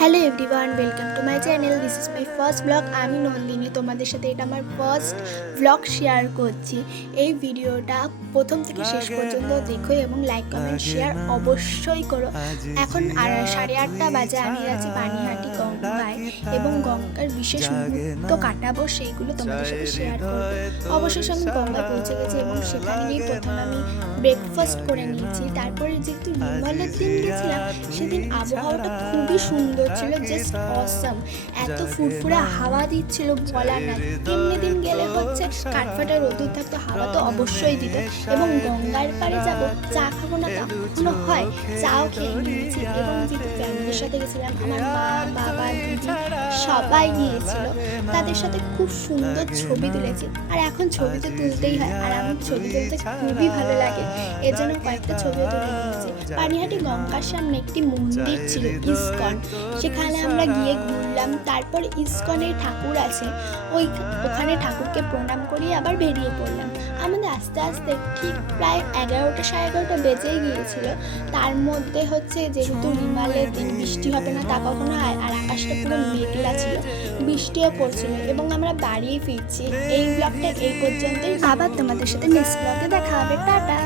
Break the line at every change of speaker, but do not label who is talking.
Hello everyone welcome to my channel this is my first blog আমি নন্দিনী তোমাদের সাথে এটা আমার ফার্স্ট ব্লগ শেয়ার করছি। এই ভিডিওটা প্রথম থেকে শেষ পর্যন্ত দেখো এবং লাইক কমেন্ট শেয়ার অবশ্যই করো। এখন আর সাড়ে আটটা বাজে, আমি যাচ্ছি পানিহাটি গঙ্গায় এবং গঙ্গার বিশেষ মুহূর্ত কাটাবো, সেইগুলো তোমাদের সাথে শেয়ার করব। অবশেষে আমি গঙ্গায় পৌঁছে গেছি এবং সেখানে গিয়ে প্রথম আমি ব্রেকফাস্ট করে নিয়েছি। তারপরে যেহেতু নির্মলের দিন গেছিলাম, সেদিন আবহাওয়াটা খুবই সুন্দর ছিল জাস্ট অসম এত ফুরফুরে হাওয়া দিচ্ছিল বলার না এমনি দিন গেলে হচ্ছে কাঠফাটা রোদুর থাকতো, হাওয়া তো অবশ্যই দিত। এবং গঙ্গার পাড়ে যাব, চা খাব না কখনো হয়। চাও খেয়ে নিয়েছি এবং যেহেতু ফ্যামিলির সাথে গেছিলাম, আমার মা, বাবা, দিদি সবাই গিয়েছিল, তাদের সাথে খুব সুন্দর ছবি তুলেছি। আর এখন ছবি তো তুলতেই হয়, আর আমার ছবি তুলতে খুবই ভালো লাগে। এর জন্য কয়েকটা ছবিও তুলে নিয়েছি। পানিহাটি গঙ্গার সামনে একটি মন্দির ছিল ইস্কন। সেখানে আমরা গিয়ে ঘুরলাম, তারপর ইস্কনের ঠাকুর আছে। ওই ওখানে ঠাকুরকে প্রণাম করিয়ে আবার বেরিয়ে পড়লাম। আমাদের আস্তে আস্তে ঠিক প্রায় এগারোটা সাড়ে এগারোটা বেজেই গিয়েছিল। তার মধ্যে হচ্ছে যেহেতু হিমালয়ের দিন, বৃষ্টি হবে না, তা কখনো হয় আর আকাশটা পুরো মেঘলা ছিল। বৃষ্টিও পড়ছিল এবং আমরা বাড়িয়ে ফিরছি। এই ব্লগটা এই পর্যন্তই। আবার তোমাদের সাথে নেক্সট ব্লগে দেখা হবে। টাটা।